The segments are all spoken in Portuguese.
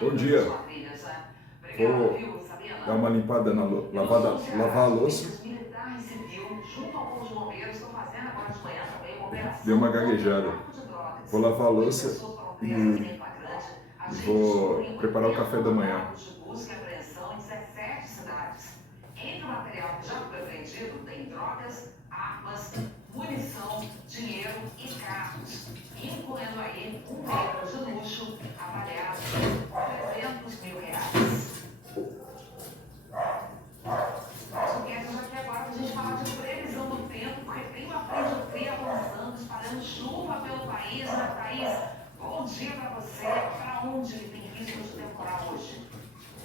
Bom dia. Vou dar uma limpada na lavar a louça. Deu uma gaguejada. Vou lavar a louça e vou preparar o café da manhã. Entre o material que já foi apreendido, tem drogas, armas, munição, dinheiro e carros, incluindo aí um veículo de luxo avaliado em R$300 mil. Suquete, já que agora a gente fala de previsão do tempo, porque tem uma frente fria avançando, espalhando chuva pelo país, né, Thaís? Bom dia para você. Para onde tem risco de temporal hoje?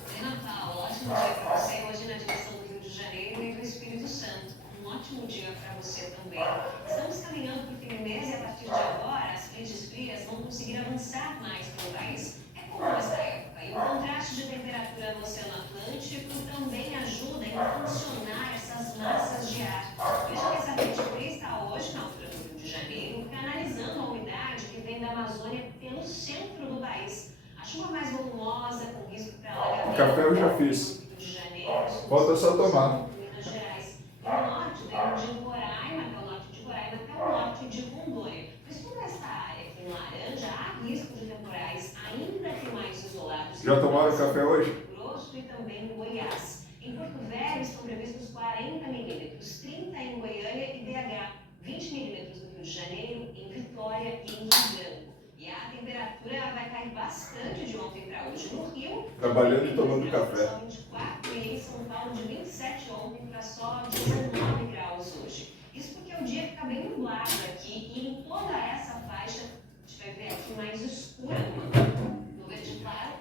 Oi, Natal. Ótimo dia para você. Hoje na direção do Rio de Janeiro e do Espírito Santo. Um ótimo dia para você também. Estamos caminhando para o fim do mês e a partir de agora as frentes frias vão conseguir avançar mais pelo país. É comum essa época. E o contraste de temperatura no Oceano Atlântico também ajuda a impulsionar essas massas de ar. Veja que essa frente fria está hoje na altura do Rio de Janeiro, canalizando a umidade que vem da Amazônia pelo centro do país. A chuva mais volumosa, com risco para alagamento. O café eu já fiz. Rio de Janeiro, Falta só tomar. Minas Gerais. E no norte, de Roraima, até o norte de Roraima, até o norte de Rondônia. Mas toda essa área aqui em laranja, há risco de temporais, ainda que mais isolados. Já tomaram café hoje? Grosso e também em Goiás. Em Porto Velho estão previstos 40 milímetros, 30 em Goiânia e BH, 20 milímetros no Rio de Janeiro, em Vitória e em Rio Branco. E a temperatura vai cair bastante de ontem para hoje no Rio. Trabalhando e tomando café. Só 24 e em São Paulo de 27 ontem para só 19 graus hoje. Isso porque o dia fica bem nublado aqui e em toda essa faixa, a gente vai ver aqui mais escura no verde claro,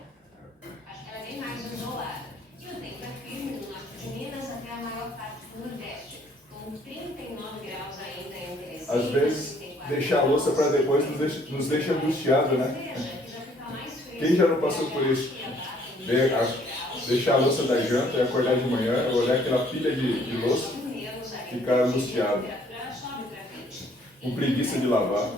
acho que ela é bem mais isolada. E o tempo é firme no norte de Minas até a maior parte do Nordeste, com 39 graus ainda em Teresina. Às vezes, deixar a louça para depois nos deixa angustiado, né? Quem já não passou por isso? Deixar a louça da janta e acordar de manhã, olhar aquela pilha de louça, ficar angustiado, com preguiça de lavar.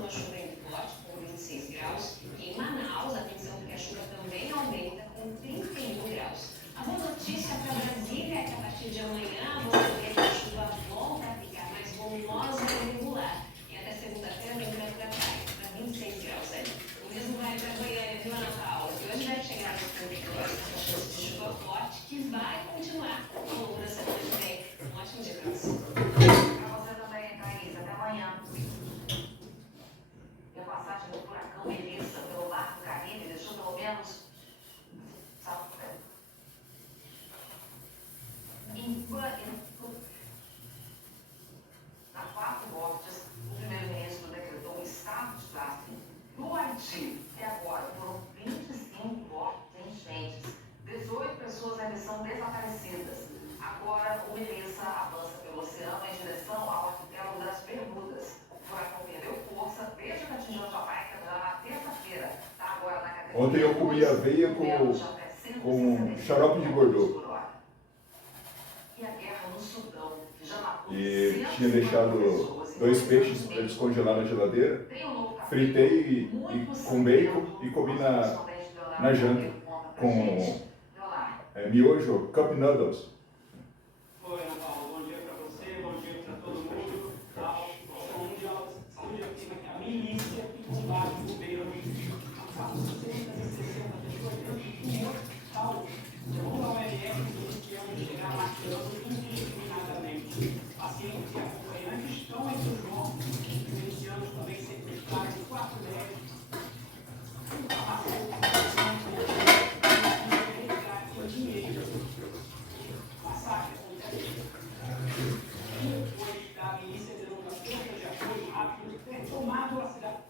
Em Manaus, atenção porque a chuva também aumenta com 31 graus. A boa notícia para Brasília é que a partir de amanhã você vê que a chuva volta a ficar mais volumosa e regular. E até segunda-feira a temperatura cai para 26 graus ali. O mesmo vale para Goiânia, viu, Ana Paula? Que hoje deve chegar aos 32, essa chance de chuva forte que vai continuar ao longo da semana que vem. Um ótimo dia para você. Para você também, Thaís. Até amanhã. E a passagem do furacão Melissa pelo Mar do Caribe deixou pelo menos... Há 4 mortes, o primeiro-ministro decretou um estado de desastre. No Haiti, até agora, foram 25 mortes em enchentes. 18 pessoas ainda são desaparecidas. Agora, o Melissa avança pelo oceano em direção ao arquipélago das Bermudas. O furacão perdeu força desde que atingiu a Jamaica na terça-feira. Está agora na categoria. Ontem eu comi aveia com xarope de Bordeaux. E a guerra no Sudão, que já matou E tinha deixado 2 peixes para descongelar na geladeira. Fritei com bacon e comi na janta com miojo, cup noodles. Oi, Ana Paula, bom dia para você, bom dia para todo mundo. A Organização Mundial da Saúde afirma que a milícia que combate o governo há 460 pessoas mortais. Segundo a OMS, diz que onde chegar matando indiscriminadamente. Pacientes e acompanhantes estão entre os mortos. Os milicianos também sequestraram 4 médicos. Massacre acontece depois da milícia dando uma força de apoio rápido ter tomado a cidade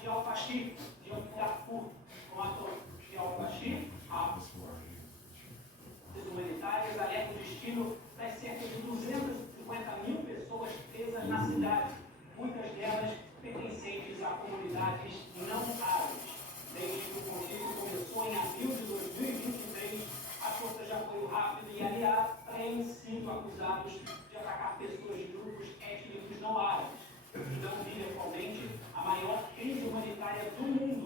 de Al-Fashir, de Darfur, com a torre de Al-Fashir, as humanitárias alertam o destino das cerca de 250 mil pessoas presas na cidade, muitas delas pertencentes a comunidades não árabes. Desde que o conflito começou em abril de 2023, as forças de apoio rápido e aliados têm sido acusados de atacar pessoas de grupos étnicos não árabes. O Sudão vive atualmente a maior crise humanitária do mundo.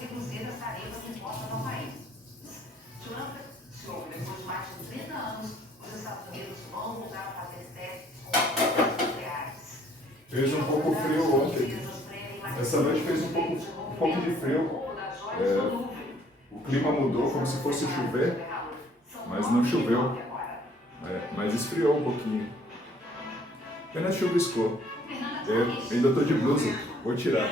reduzir as tarifas impostas ao país. Trump anunciou que depois de mais de 30 anos, os Estados Unidos vão voltar a fazer testes com nucleares. Fez um pouco frio ontem. Essa noite fez um pouco de frio. O clima mudou como se fosse chover, mas não choveu. Mas esfriou um pouquinho. Apenas chuviscou. Ainda estou de blusa, vou tirar.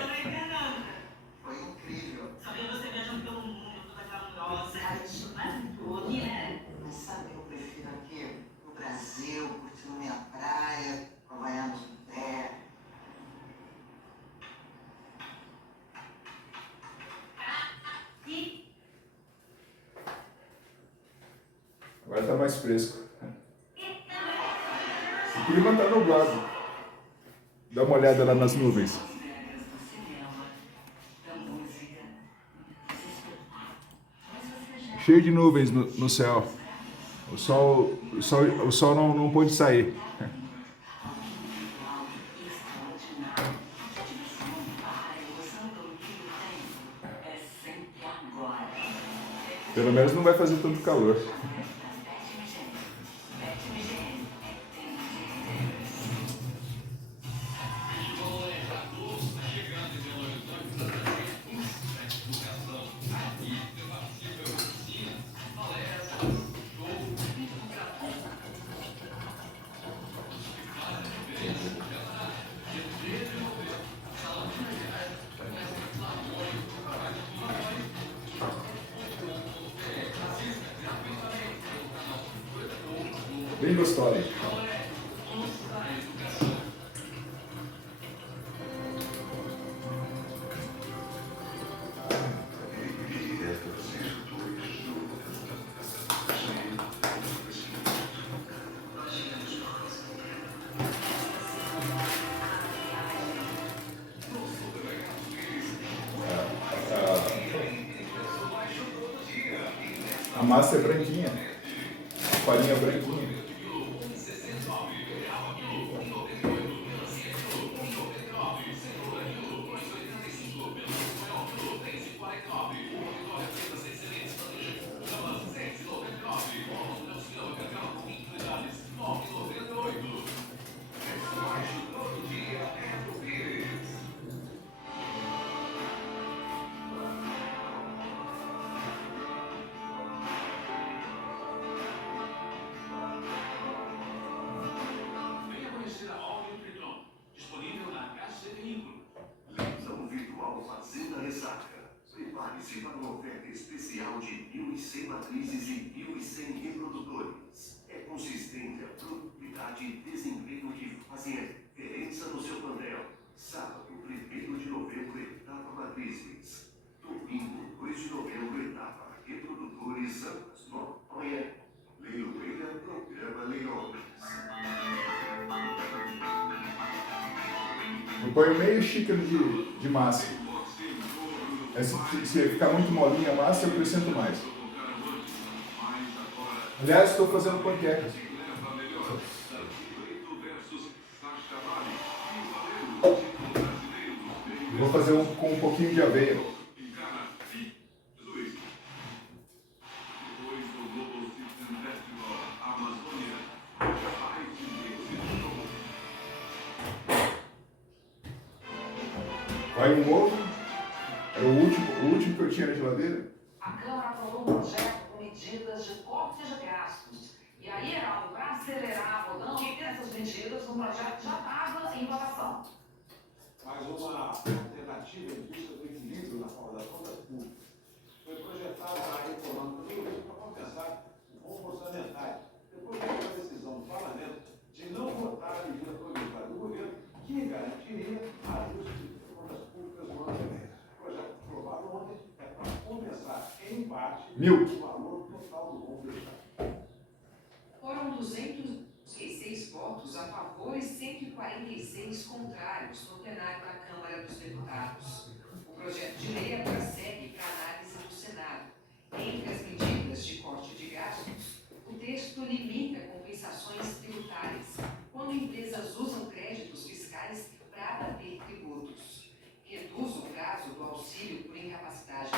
Foi incrível. Saber você viajando pelo mundo, toda carinhosa, Mas sabe o que eu prefiro aqui? No Brasil, curtindo minha praia, com Havaianas no pé. Agora está mais fresco. O clima está nublado. Dá uma olhada lá nas nuvens. Cheio de nuvens no céu. O sol não pôde sair. Pelo menos não vai fazer tanto calor. Bem gostosa. A massa é branquinha, a farinha é branquinha. Prepare-se para uma oferta especial de 1.100 matrizes e 1.100 reprodutores. É consistente a produtividade e desempenho que fazem a diferença no seu plantel. Sábado, 1º de novembro, etapa matrizes. Domingo, 2 de novembro, etapa reprodutores, ambas 9h. Leiloeira, programa Leilões. Eu ponho meio xícara de massa. Se ficar muito molinha a massa, eu acrescento mais. Aliás, estou fazendo panquecas. Vou fazer com um pouquinho de aveia. Vai um ovo. Era o último que eu tinha na geladeira. A Câmara aprovou um projeto com medidas de corte de gastos. E aí, Heraldo, para acelerar a votação dessas medidas, um projeto já estava em votação. Mas uma alternativa em busca do equilíbrio na forma das contas públicas. Foi projetada a área econômica do governo para compensar o fundo orçamentário. Depois de uma decisão do parlamento de não votar a medida provisória do governo, que garantiria a ajuste de contas públicas no ano que vem. O projeto aprovado ontem é para compensar em parte o valor total do fundo do Estado. Foram 206 votos a favor e 146 contrários no plenário da Câmara dos Deputados. O projeto de lei agora segue para análise do Senado. Entre as medidas de corte de gastos, o texto limita compensações tributárias, quando empresas usam créditos fiscais para abater tributos. Reduz o prazo do auxílio por incapacidade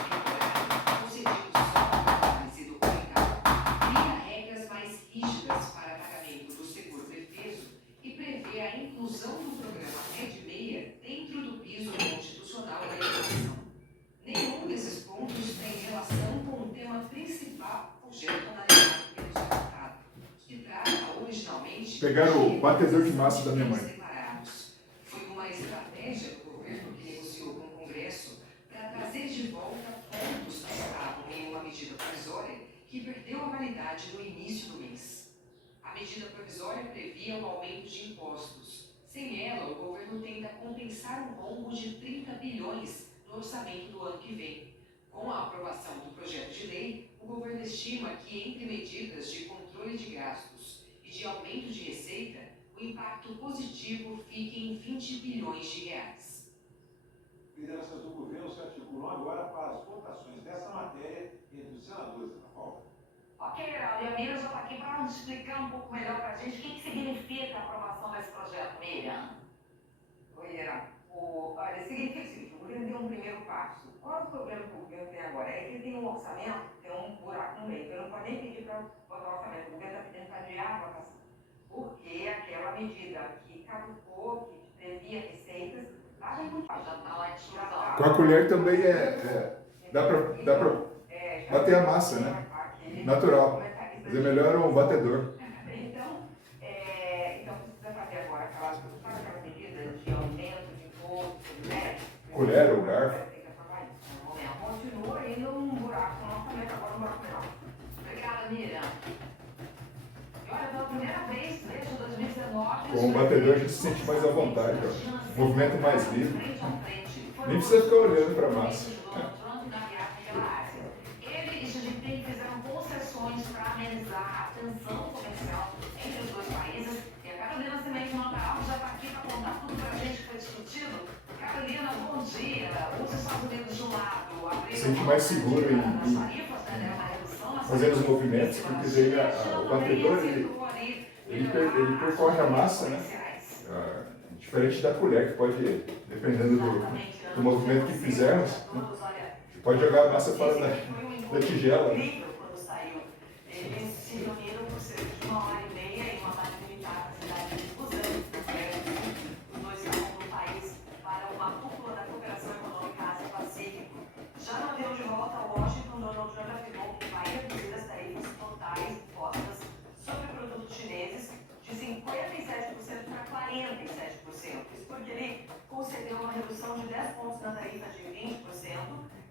Pegaram o batedor de massa da minha mãe. Separados. Foi uma estratégia do governo que negociou com o Congresso para trazer de volta pontos que estavam em uma medida provisória que perdeu a validade no início do mês. A medida provisória previa o aumento de impostos. Sem ela, o governo tenta compensar um rombo de 30 bilhões no orçamento do ano que vem. Com a aprovação do projeto de lei, o governo estima que entre medidas de controle de gastos e de aumento de receita, o impacto positivo fique em 20 bilhões de reais. Lideranças do governo se articulam agora para as votações dessa matéria entre os senadores da Paula. Ok, Geraldo, e a Miriam já está aqui para nos explicar um pouco melhor para a gente o que significa a aprovação desse projeto, Miriam. Oi, Geraldo. Olha, significa o seguinte, o governo deu um primeiro passo. Qual é o problema que o governo tem agora? É que ele tem um orçamento, tem um buraco no meio, então ele não pode nem pedir para botar o orçamento. O governo está pedindo para adiar a votação. Porque aquela medida que caducou, que previa receitas, está Já está lá em discussão. Com a colher também dá pra bater a massa, né? Natural. Mas é melhor um batedor. Então precisa fazer agora aquela medida de aumento de imposto, né? Colher ou garfo. Tem que aprovar isso. No momento. Continua ainda um buraco no orçamento, agora um buraco menor. Obrigada, Miriam. E olha, pela primeira vez desde 2019... Com o batedor a gente se sente mais à vontade, ó. Movimento mais livre. Nem precisa ficar olhando para a massa. Ele e Xi Jinping fizeram concessões para amenizar a tensão comercial entre os dois países. E a Carolina Cimento Mataral já está aqui para contar tudo para a gente que foi discutido. Carolina, bom dia. Os Estados Unidos de um lado, a briga Sente mais seguro em fazer os movimentos, porque daí o batedor ele percorre a massa, né? Diferente da colher, que pode, dependendo do movimento que fizermos, né? Pode jogar a massa fora da tigela. Né? Quando saiu, eles se reuniram por cerca de 1h30 em uma base militar na cidade de Busan. Os dois estavam no país para uma cúpula da cooperação econômica Ásia-Pacífico. Já no avião de volta a Washington, Donald Trump afirmou que vai reduzir as tarifas totais impostas sobre produtos chineses de 57% para 47%. Isso porque ele concedeu uma redução de 10 pontos na tarifa de 20%,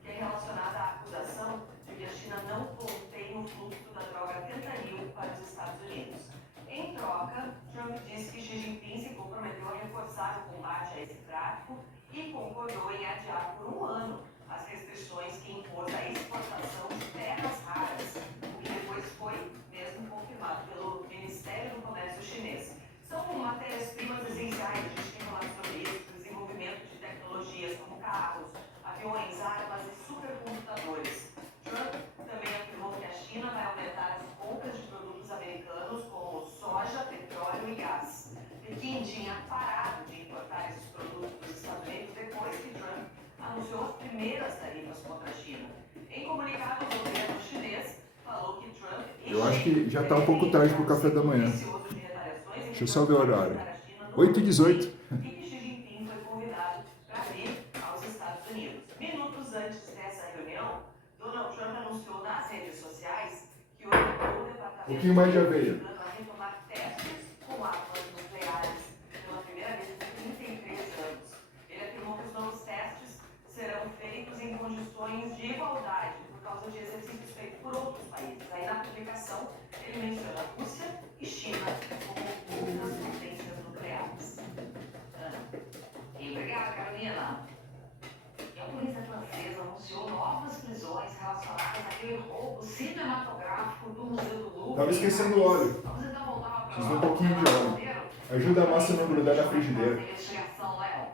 que é relacionada à acusação de que a China não contém o fluxo da droga fentanil para os Estados Unidos. Em troca, Trump disse que Xi Jinping se comprometeu a reforçar o combate a esse tráfico e concordou em adiar por 1 ano as restrições que impôs à exportação de terras raras, o que depois foi mesmo confirmado pelo Ministério do Comércio chinês. São matérias-primas essenciais, a gente tem falado sobre isso, desenvolvimento de tecnologias como carros, aviões, armas e supercomputadores. Trump também afirmou que a China vai aumentar as compras de produtos americanos como soja, petróleo e gás. Pequim tinha parado de importar esses produtos dos Estados Unidos depois que Trump anunciou as primeiras tarifas contra a China. Em comunicado, o governo chinês falou que Trump... Eu acho que já está um pouco tarde para o café da manhã. Deixa eu só ver o horário. 8h18. Donald Trump anunciou nas redes sociais que orientou o departamento Um pouquinho mais de aveia. a retomar testes com armas nucleares pela primeira vez em 33 anos. Ele afirmou que os novos testes serão feitos em condições de igualdade por causa de exercícios feitos por outros países. Aí na publicação ele menciona a Rússia e China como outras potências nucleares. Obrigada, Carolina. E a polícia francesa anunciou novas prisões relacionadas àquele roubo cinematográfico do Museu do Louvre. Estava esquecendo o óleo. Vamos então voltar para Preciso de um pouquinho de óleo. Ajuda a massa a não grudar na frigideira. Investigação, Léo.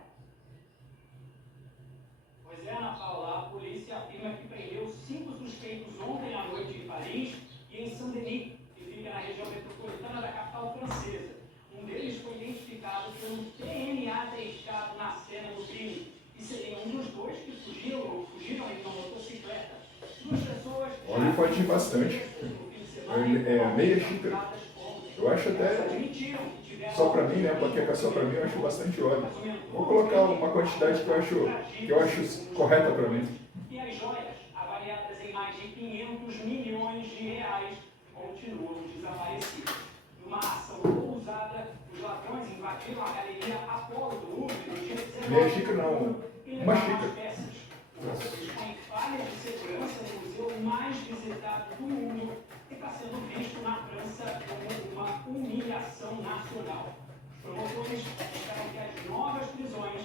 Pois é, Ana Paula, a polícia afirma que prendeu 5 suspeitos ontem à noite em Paris e em Saint-Denis, que fica na região metropolitana da capital francesa. Um deles foi identificado pelo DNA testado na cena do crime. E seria um dos dois que fugiram em uma motocicleta. 2 pessoas... Óleo pode ir bastante. Meia xícara. Eu acho até, só para mim, né? Panqueca só para mim, eu acho bastante óleo. Vou colocar uma quantidade que eu acho correta para mim. E as joias, avaliadas em mais de 500 milhões de reais, continuam desaparecidas. Uma ação ousada cruzada, os ladrões invadiram a galeria Apolo do Louvre no dia 19. Meia xícara não, uma xícara. Peças. O museu expõe falhas de segurança no museu mais visitado do mundo e está sendo visto na França como uma humilhação nacional. Os promotores esperam que as novas prisões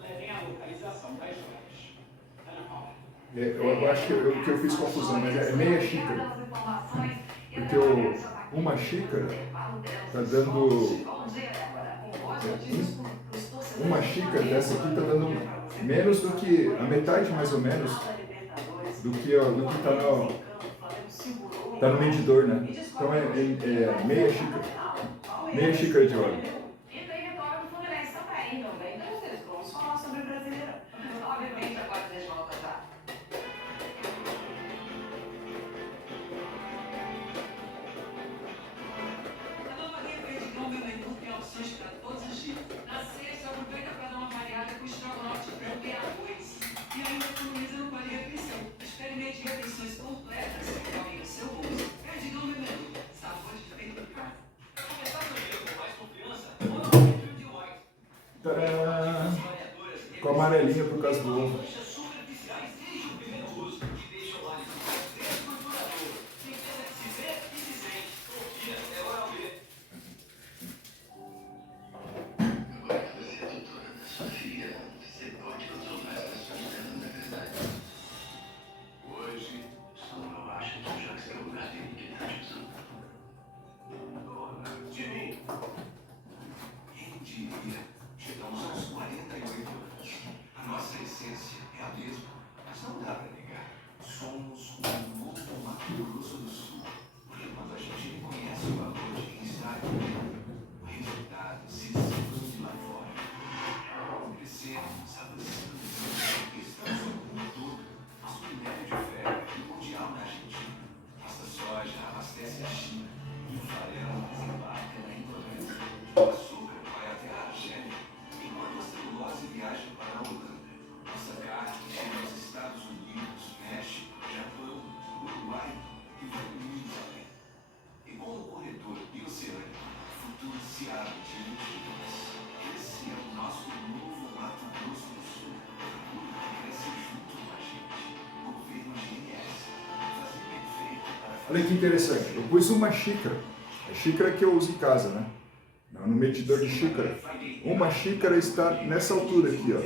levem à localização das joias. Ana Paula. Eu acho que eu fiz confusão, mas é meia xícara. Porque uma xícara está dando. Uma xícara dessa aqui está dando menos do que a metade, mais ou menos, do que está no medidor, né? Então é meia xícara. Meia xícara de óleo. E tem retorno do Fluminense também, também. Vamos falar sobre o brasileiro. Obviamente, agora eles voltam já. A nova linha Perdigão Meu Menu tem opções para todos os dias. Na sexta, aproveita para dar uma variada com estrogonofe de frango e arroz. E ainda economiza no vale refeição. Experimente refeições completas que cabem no seu bolso. Perdigão Meu Menu. Sabor de feito em casa. Começar o dia com mais confiança? Ou no de White. Tadã! Com a amarelinha por causa do ovo. Superficiais desde o primeiro uso, que deixam o hálito mais desconfortador. Limpeza que se vê e se sente. Confia, é Oral B. Agora que você é doutora da sua filha, você pode controlar as ações dela, não é verdade? Hoje, só não acha que já que é o lugar dele que está te usando. Dona, de mim. Quem diria? Chegamos aos 48 anos. A nossa essência é a mesma, mas não dá para negar. Somos um novo Mato Grosso do Sul. Porque quando a gente reconhece o valor de quem está aqui dentro, o resultado se expande lá fora. Crescemos, avançando, estamos no mundo todo. Nosso minério de ferro é mundial na Argentina. Nossa soja abastece a China. E o farelo desembarca na Indonésia. O açúcar vai até a Argélia. Enquanto a celulose viaja para a Holanda. Nossa carne chega aos Estados Unidos, México, Japão, Uruguai e vai muito além. E com o corredor bioceânico, o futuro se abre diante de nós. Esse é o nosso novo Mato Grosso do Sul. Tudo que cresce junto com a gente. Governo GNS. Fazer bem feito para fazer. Olha que interessante, eu pus uma xícara. A xícara que eu uso em casa, né? No medidor de xícara. Uma xícara está nessa altura aqui, ó.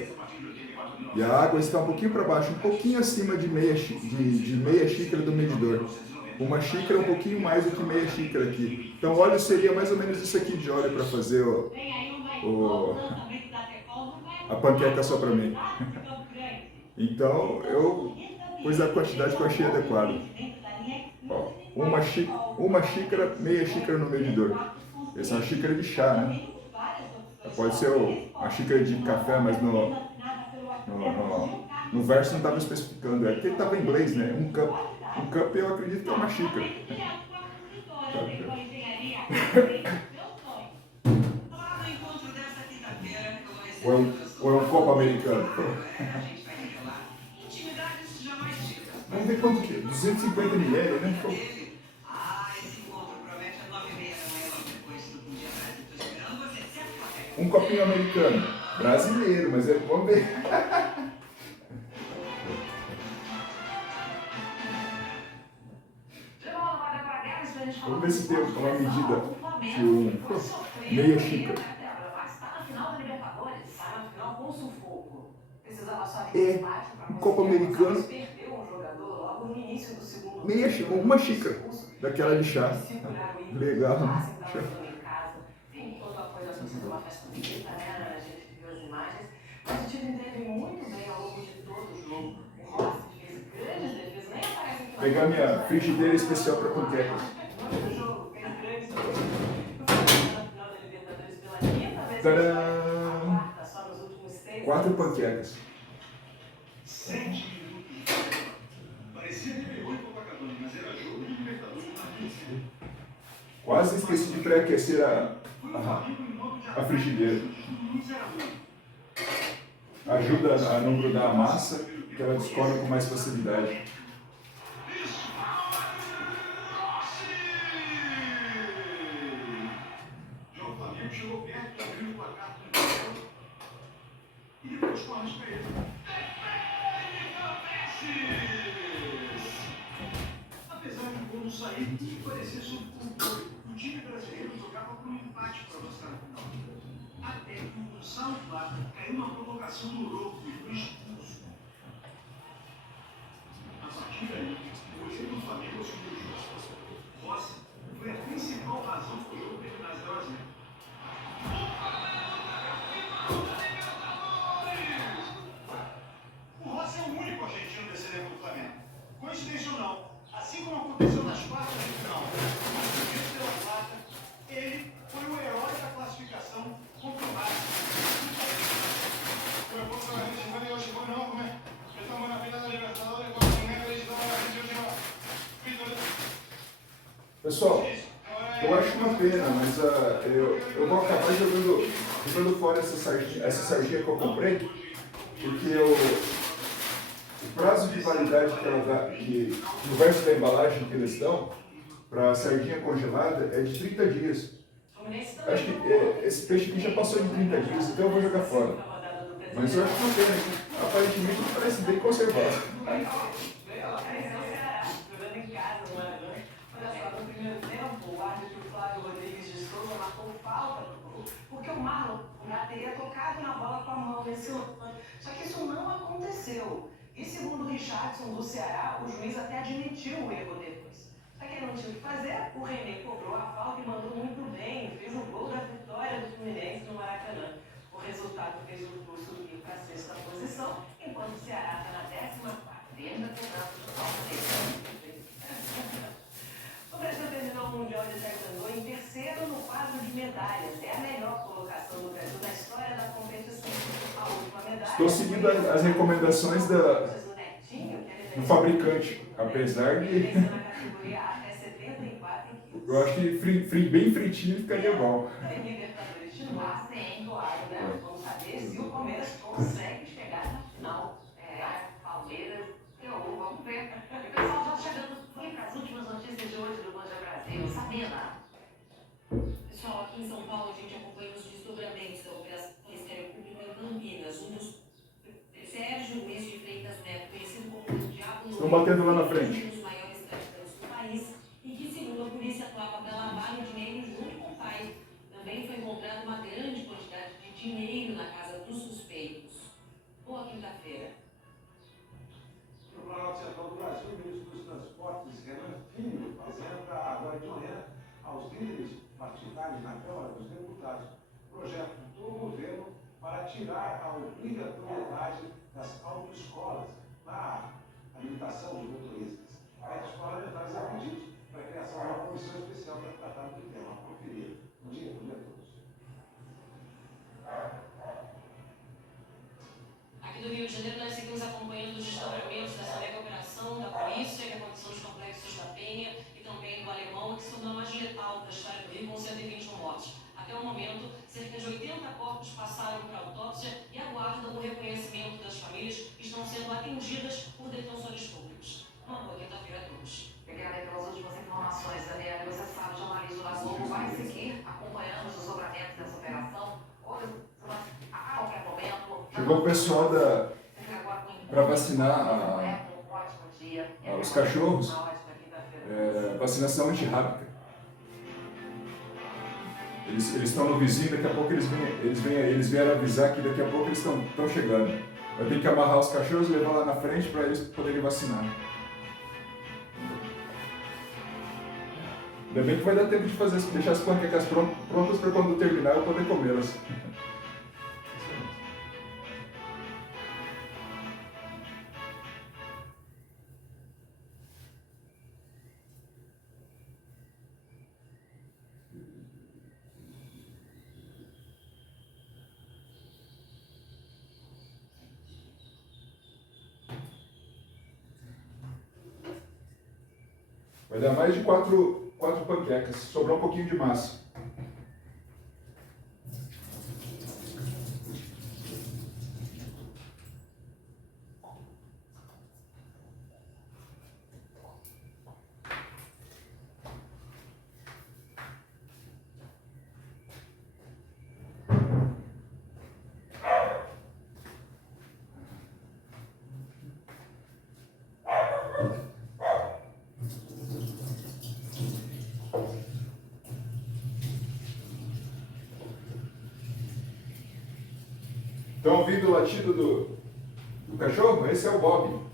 E a água está um pouquinho para baixo, um pouquinho acima de meia xícara do medidor. Uma xícara um pouquinho mais do que meia xícara aqui. Então óleo seria mais ou menos isso aqui de óleo para fazer a panqueca só para mim. Então eu pus a quantidade que eu achei adequada. Ó, uma xícara, meia xícara no medidor. Essa é uma xícara de chá, né? Pode ser uma xícara de café, mas no verso não estava especificando. É porque estava em inglês, né? Um cup. Um cup eu acredito que é uma xícara. Lá no encontro desta quinta-feira, eu vou receber Ou é um copo americano? a gente vai revelar intimidades jamais ditas. Vamos ver quanto que é. 250 ml, né? Esse encontro promete às 9h30 da manhã, logo depois do Dia Brasil. Estou esperando você sempre com a técnica. Um copinho americano. Brasileiro, mas vamos ver. Vamos ver se tem uma medida de meia xícara. Está na final da Libertadores, está na final com sufoco. Precisava só É, um copo americano. Perdeu um jogador logo no início do segundo Meia xícara, uma xícara daquela de chá. Legal. Enfim, outra coisa assim, uma festa bonita, né? A gente viu as imagens. Mas o time teve muito bem ao longo de todo o jogo. O Rossi fez grandes defesas, nem aparece aqui. Pegar minha frigideira especial para panquecas. No jogo, fez grandes defesas. Na final da Libertadores pela quinta vez. Tadã! Quarta, só nos últimos 6 4 anos. panquecas. 7 minutos. Parecia Réveillon em Copacabana, mas era jogo de Libertadores na Rússia. Quase esqueci de pré-aquecer a frigideira. Ajuda a não grudar a massa, que ela descola com mais facilidade. Giovanni Neto abriu o placar com o Miguel e depois com a Arrascaeta. Apesar de o gol não sair e parecer sob controle, o time brasileiro jogava por um empate para avançar no final. Até que o Gonçalo Plata caiu uma provocação do Louco e foi expulso. A partir daí, o goleiro do Flamengo assumiu o jogo. Rossi foi a principal razão do jogo terminar 0-0. O Rossi é o único argentino desse elenco do Flamengo. Coincidência ou não, assim como aconteceu nas quartas de final, pela Plata, ele foi o herói da classificação contra o Vasco. Pessoal, eu acho uma pena, mas eu vou acabar jogando fora essa sardinha que eu comprei, porque o prazo de validade que ela dá, que no verso da embalagem que eles dão, para a sardinha congelada, é de 30 dias. Acho que esse peixe aqui já passou de 30 dias, então eu vou jogar fora. Mas eu acho uma pena, que aparentemente parece bem conservado. Jogando em casa no Maracanã. Olha só, no primeiro tempo, o árbitro Flávio Rodrigues de Souza marcou falta pro gol, porque o Marlon já teria tocado na bola com a mão nesse lance. Só que isso não aconteceu. E segundo o Richardson do Ceará, o juiz até admitiu o erro depois. Só que ele não tinha o que fazer, o René cobrou a falta e mandou muito bem, fez o gol da vitória do Fluminense no Maracanã. O resultado fez o Flu subir para a 6ª posição, enquanto o Ceará está na 14ª. Ainda cobrando o salto. O Brasil terminou o Mundial de Taekwondo em terceiro no quadro de medalhas. É a melhor colocação do Brasil na história da competição. A última medalha. Estou seguindo as recomendações do fabricante, apesar de... Eu acho que bem fritinho ficaria bom. Tem Libertadores de novo, sim, claro, né? Vamos saber se o Palmeiras consegue chegar na final. Palmeiras, vamos ver. O pessoal já chegando aqui para as últimas notícias de hoje do Banja Brasil. Sabina. Pessoal, aqui em São Paulo a gente acompanha os desdobramentos da Operação Ministério Público em Campinas. Um dos Sérgio Luiz de Freitas Neto, conhecido como o Diabo Estão batendo lá na frente. um dos maiores traficantes do país e que, segundo a polícia, atuava para lavar o dinheiro junto com o pai. Também foi encontrada uma grande quantidade de dinheiro na casa dos suspeitos. Boa quinta-feira. No Planalto Central do Brasil, o ministro dos Transportes, Renan Filho, apresenta agora de manhã aos líderes partidários na Câmara dos Deputados projeto do governo para tirar a obrigatoriedade das autoescolas na habilitação de motoristas. Aí os parlamentares a pedidos para a criação de uma comissão especial para tratar do tema. Conferir. Bom dia a todos. Aqui do Rio de Janeiro, nós seguimos acompanhando os desdobramentos dessa mega operação da polícia, que aconteceu nos complexos da Penha e também do Alemão, que se tornou a mais letal da história do Rio, com 121 mortes. Até o momento, cerca de 80 corpos passaram por autópsia e aguardam o reconhecimento das famílias que estão sendo atendidas por defensores públicos. Uma boa quinta-feira a todos. Obrigada pelas últimas informações, Daniela. Você sabe, o jornalismo da Globo vai seguir acompanhando os desdobramentos dessa operação. A qualquer momento. Chegou o pessoal para vacinar os cachorros, vacinação antirrábica. Eles estão no vizinho, daqui a pouco eles vieram avisar que daqui a pouco eles estão chegando. Eu tenho que amarrar os cachorros e levar lá na frente para eles poderem vacinar. Ainda bem que vai dar tempo de deixar as panquecas prontas para quando terminar eu poder comê-las. Vai dar mais de 4 panquecas, sobrar um pouquinho de massa. Estão ouvindo o latido do cachorro? Esse é o Bob.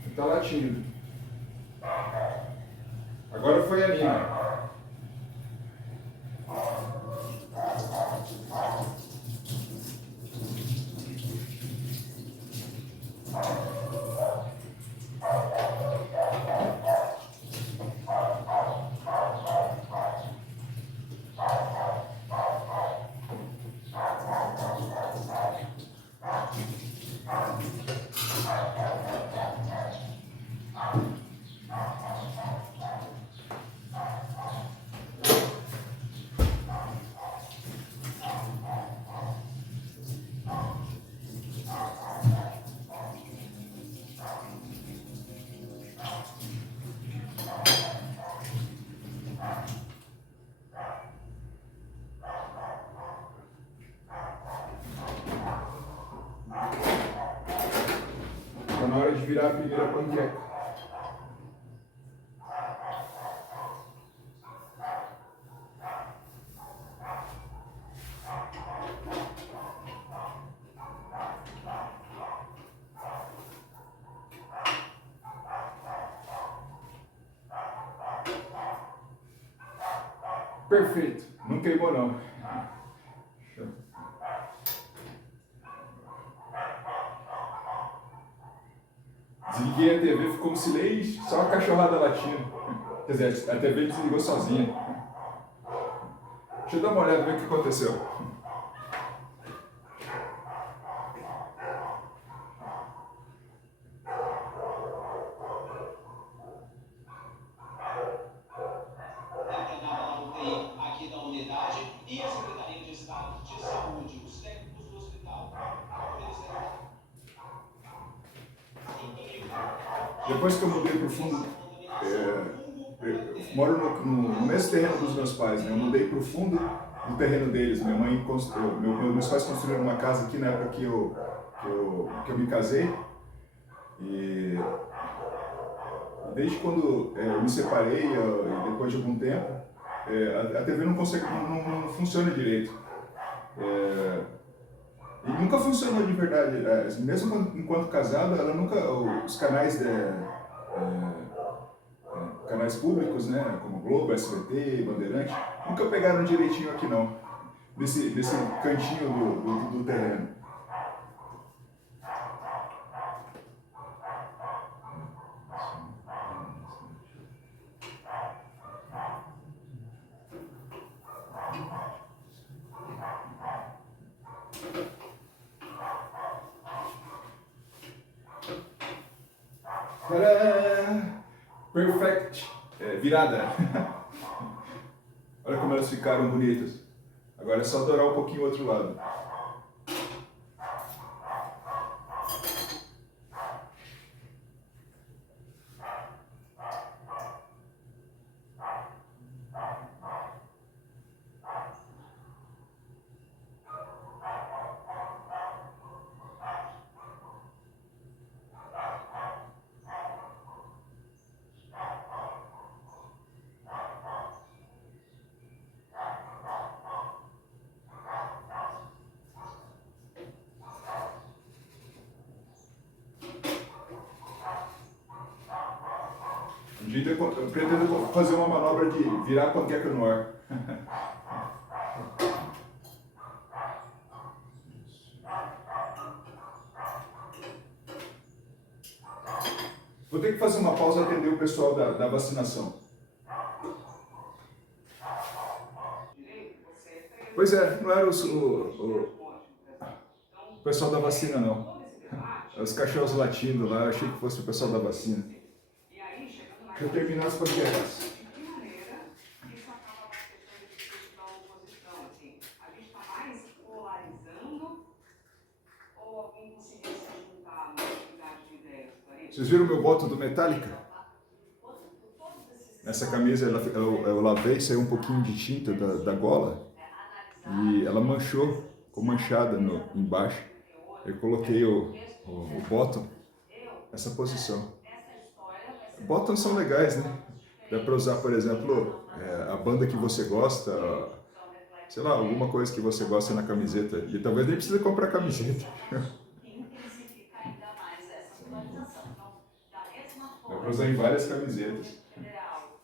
Ele está latindo. Agora foi a Nina. Está na hora de virar a primeira panqueca. Perfeito, não queimou não. Show. Desliguei a TV, ficou um silêncio, só a cachorrada latindo. Quer dizer, a TV desligou sozinha. Deixa eu dar uma olhada, ver o que aconteceu. Aqui da unidade e a Secretaria de Estado de Saúde, os técnicos do hospital. Depois que eu mudei para o fundo, eu moro no mesmo terreno dos meus pais, né? Eu mudei para o fundo do terreno deles. Minha mãe meus pais construíram uma casa aqui na época que eu me casei. E desde quando eu me separei, e depois de algum tempo, a TV não funciona direito. E nunca funcionou de verdade. Mesmo enquanto casado, ela nunca, os canais canais públicos, né, como Globo, SBT, Bandeirante, nunca pegaram direitinho aqui não, desse cantinho do terreno. Tadã! Perfect! Virada! Olha como elas ficaram bonitas. Agora é só dourar um pouquinho o outro lado. Eu pretendo fazer uma manobra de virar a panqueca no ar. Vou ter que fazer uma pausa e atender o pessoal da vacinação. Pois é, não era o pessoal da vacina não. Os cachorros latindo lá, eu achei que fosse o pessoal da vacina. Deixa eu terminar as panquecas. De que maneira isso acaba com a questão de discurso da oposição? Assim, a gente está mais polarizando ou alguém conseguiu se juntar na unidade de ideias? Vocês viram o meu voto do Metallica? Nessa camisa eu lavei, saiu um pouquinho de tinta da gola e ela manchou, ficou manchada embaixo. Eu coloquei o bottom nessa posição. Bottoms são legais, né? Dá para usar, por exemplo, a banda que você gosta, sei lá, alguma coisa que você gosta na camiseta. E talvez nem precisa comprar camiseta. Intensifica ainda mais essa polarização. Então, da mesma Dá forma, para usar em várias camisetas. o federal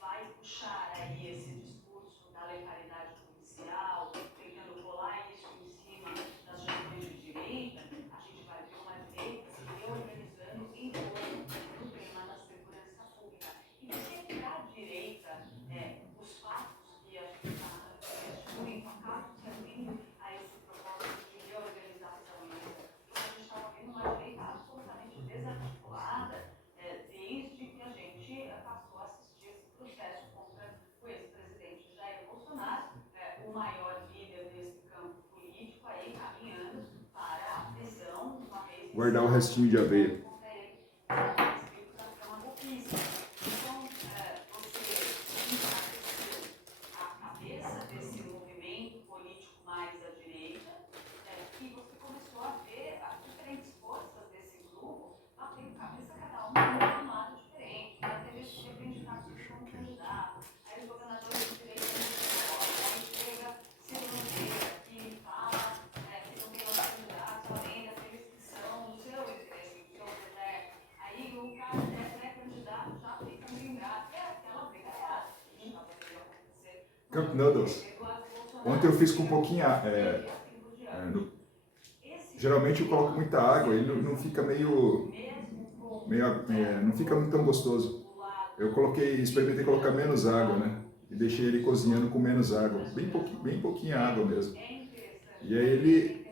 vai puxar aí esse discurso da letalidade policial, tentando colar isso em cima das gestões de direita, a gente vai ver uma direita se reorganizando em torno do tema da segurança pública. E se é para a direita, os fatos que a gente está muito acabam servindo a esse propósito de reorganização. A gente estava vendo uma direita absolutamente desarticulada desde que a gente passou a assistir esse processo contra o ex-presidente Jair Bolsonaro, o maior líder desse campo político aí caminhando para a prisão, uma vez Guardar o restinho de aveia. Cup Noodles. Ontem eu fiz com um pouquinho. Geralmente eu coloco muita água, ele não fica não fica tão gostoso. Eu experimentei colocar menos água, né? E deixei ele cozinhando com menos água, bem pouquinha água mesmo. E aí ele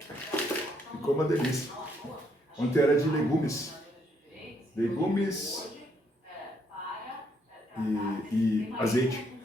ficou uma delícia. Ontem era de legumes e azeite.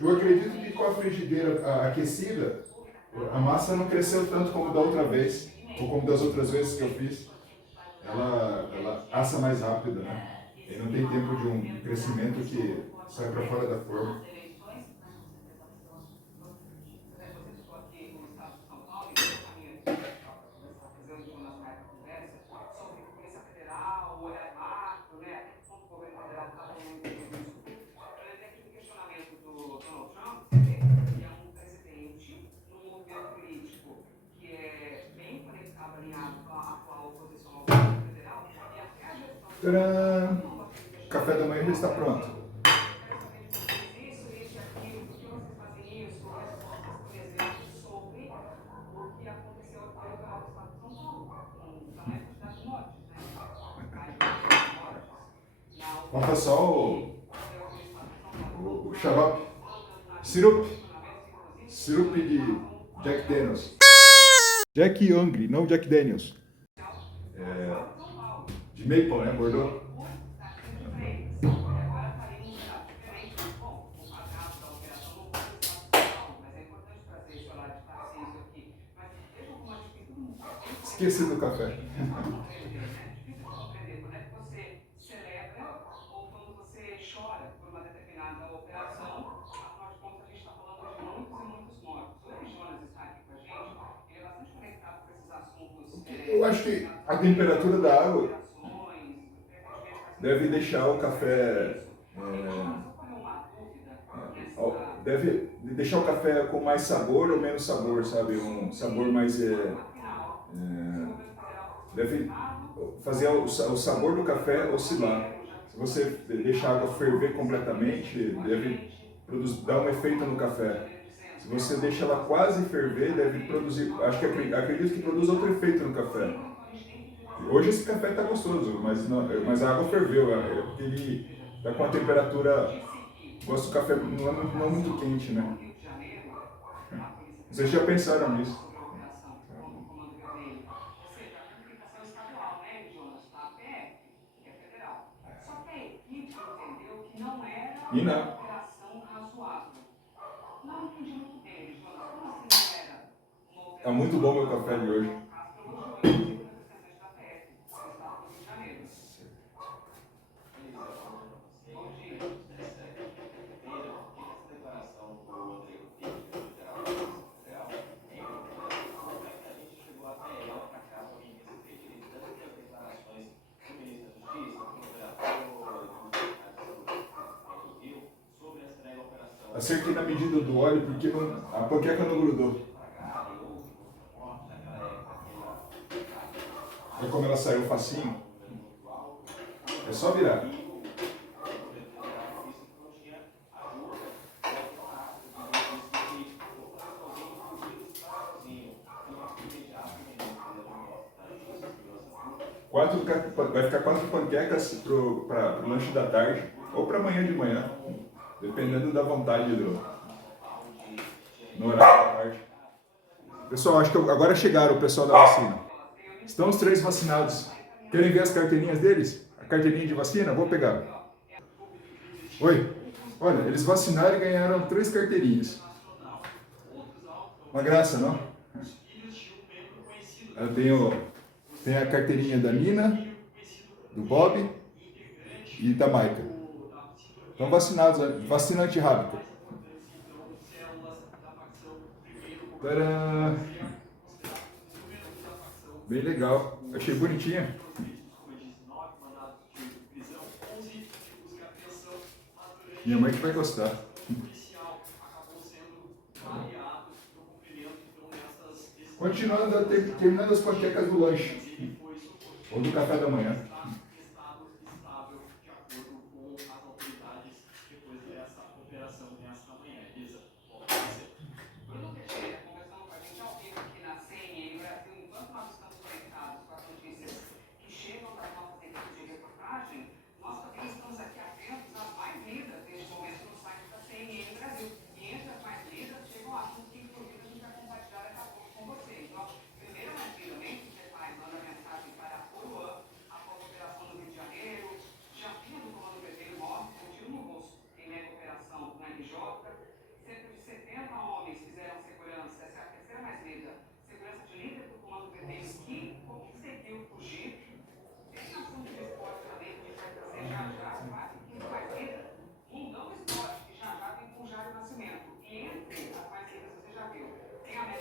Eu acredito que com a frigideira aquecida, a massa não cresceu tanto como da outra vez, ou como das outras vezes que eu fiz. Ela assa mais rápido, né? E não tem tempo de um crescimento que sai para fora da forma. Tcharam! O café da manhã já está pronto. Falta só o xarope, sirupe de Jack Daniels. Jack Young, não Jack Daniels. De maple, né, Bordeaux? Esqueci do café. Eu acho que a temperatura da água deve deixar o café deve deixar o café com mais sabor ou menos sabor, sabe? Um sabor mais deve fazer o sabor do café oscilar. Se você deixar a água ferver completamente, deve dar um efeito no café. Se você deixa ela quase ferver, deve produzir, acredito que produz outro efeito no café. Hoje esse café está gostoso, mas a água ferveu, porque ele está com a temperatura, gosto do café não muito quente, né? Vocês já pensaram nisso? E não. É muito bom meu café de hoje. Acertei na medida do óleo porque a panqueca não grudou. Olha como ela saiu facinho. É só virar. Vai ficar 4 panquecas para o lanche da tarde ou para amanhã de manhã, dependendo da vontade no horário da tarde. Pessoal, acho que agora chegaram o pessoal da vacina. Estão os 3 vacinados. Querem ver as carteirinhas deles? A carteirinha de vacina? Vou pegar. Oi. Olha, eles vacinaram e ganharam 3 carteirinhas. Uma graça, não? Eu tenho a carteirinha da Nina, do Bob e da Maica. Estão vacinados, vacina antirrábica. Tadã! Bem legal, achei bonitinha. Minha mãe que vai gostar. Continuando, terminando as panquecas do lanche, ou do café da manhã.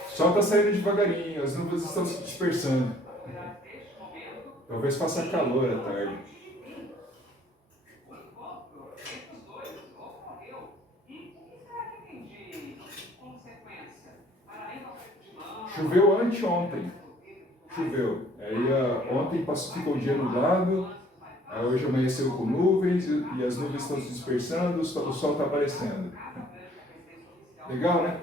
O sol está saindo devagarinho, as nuvens estão se dispersando. Talvez faça calor à tarde. Choveu anteontem. Choveu. Aí ontem ficou o dia nublado, hoje amanheceu com nuvens e as nuvens estão se dispersando, o sol está aparecendo. Legal, né?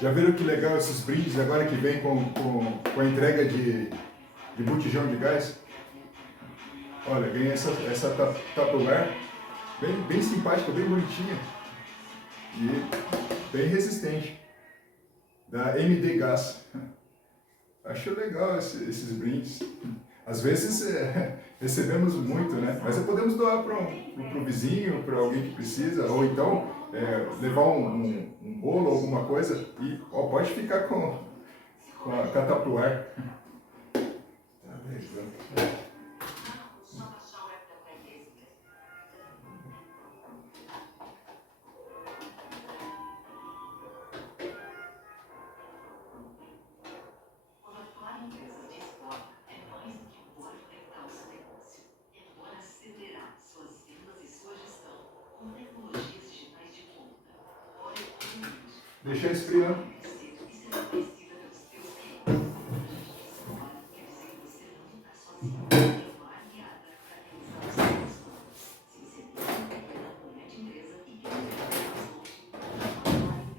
Já viram que legal esses brindes agora que vem com a entrega de botijão de gás? Olha, ganhei essa Tupperware, bem simpática, bem bonitinha e bem resistente, da MD Gás. Acho legal esses brindes. Às vezes recebemos muito, né? Mas podemos doar para o vizinho, para alguém que precisa, ou então levar um bolo, alguma coisa, e pode ficar com a Tupperware. Tá legal. Deixa esfriando.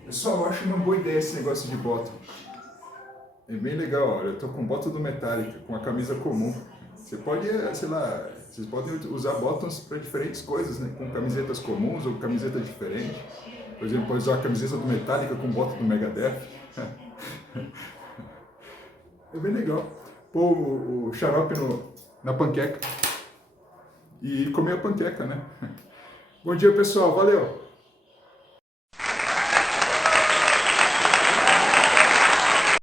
Pessoal, eu acho uma boa ideia esse negócio de bottom. É bem legal, olha, eu tô com bottom do Metallica, com a camisa comum. Você pode, sei lá, vocês podem usar bottoms para diferentes coisas, né? Com camisetas comuns ou camiseta diferente. Por exemplo, pode usar a camiseta do Metallica com bottom do Megadeth. É bem legal. Pôr o xarope na panqueca e comer a panqueca, né? Bom dia, pessoal. Valeu!